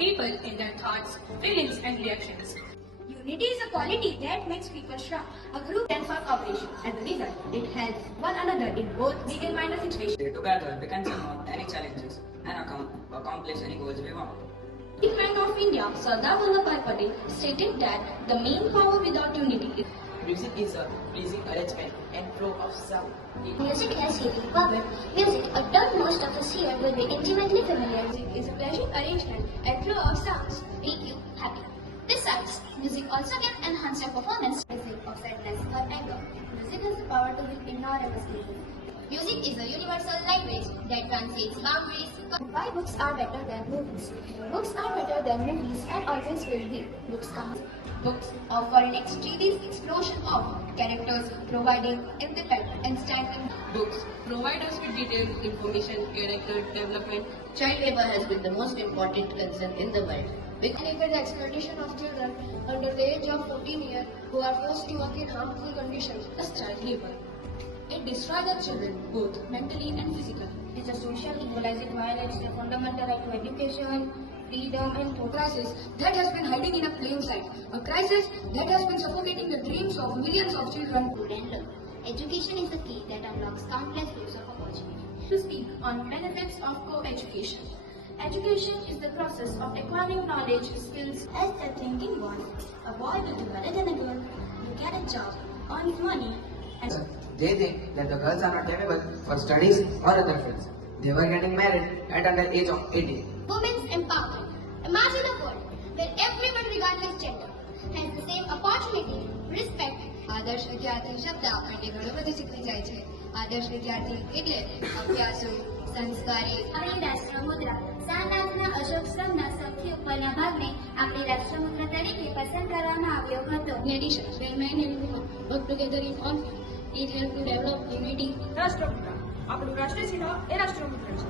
people in their thoughts, feelings, and reactions. Unity is a quality that makes people strong. A group stands for cooperation. As a result, it helps one another in both big and minor situations. Together, we can surmount any challenges and accomplish any goals we want. President of India, Sardar Vallabhbhai Patel, stated that the main power without unity is Music is a pleasing arrangement and flow of sound. Music has healing power. Music, a term most of us here will be intimately familiar. music is a pleasing arrangement and flow of sounds. Make you happy. Besides, music also can enhance your performance. Music of sadness or anger. Music has the power to heal ignorance. Music is a universal language that transcends boundaries. Why books are better than movies? Books are better than movies and always will be. Books offer an extreme explosion of characters, providing empathy and strengthening. Books provide us with detailed information, character development. Child labor has been the most important concern in the world. Enable the exploitation of children under the age of 14 years who are forced to work in harmful conditions as child labor. It destroys the children both mentally and physically. It is a social equalizing violence, a fundamental right to education, freedom and crisis that has been hiding in a plain sight. A crisis that has been suffocating the dreams of millions of children. And learn. Education is the key that unlocks countless doors of opportunity. To speak on benefits of co-education. Education is the process of acquiring knowledge, skills. As the thinking one, a boy will do better than a girl, will get a job, earn money, and They think that the girls are not capable for studies or other fields. They were getting married at under age of 18. women's empowerment. Imagine a world where everyone, regardless gender, has the same opportunity, respect. આદર્શ વિદ્યાર્થી શબ્દ આપણને ઘણું બધું શીખવી જાય છે. આદર્શ વિદ્યાર્થી એટલે અભ્યાસુ, સંસ્કારી. આપણી રાષ્ટ્રમુદ્રા સારનાથના અશોક સ્તંભના સૌથી ઉપરના ભાગને આપણી રાષ્ટ્રમુદ્રા તરીકે પસંદ કરવામાં આવ્યો હતો. In addition, when men and women work together in conflict, it helps to develop unity. રાષ્ટ્રમુદ્રા આપણું રાષ્ટ્રીય ચિહ્ન એ રાષ્ટ્રમુદ્રા છે.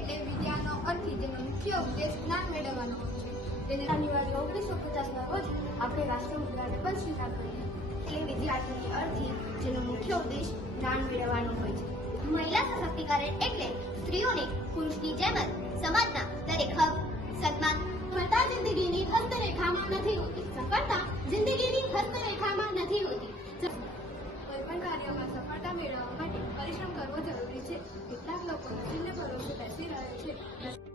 એટલે વિદ્યાનો અર્થી તેનો મુખ્ય ઉદ્દેશ જ્ઞાન મેળવવાનો હોય છે. તેને જાન્યુઆરી 1950ના રોજ આપણે રાષ્ટ્રમુદ્રાને પણ સ્વીકાર કરી. એટલે વિદ્યાર્થીની અર્થી જેનો મુખ્ય ઉદ્દેશ જ્ઞાન મેળવવાનો હોય છે. મહિલા સશક્તિકરણ એટલે સ્ત્રીઓને પુરુષની જેમ જ સમાજના દરેક હક, સન્માન. સફળતા જિંદગીની હસ્તરેખામાં નથી હોતી. સફળતા જિંદગીની હસ્તરેખામાં નથી હોતી. કોઈપણ કાર્યમાં સફળતા મેળવવા માટે પરિશ્રમ કરવો જરૂરી છે. કેટલાક લોકો નસીબને ભરોસે બેસી રહે છે.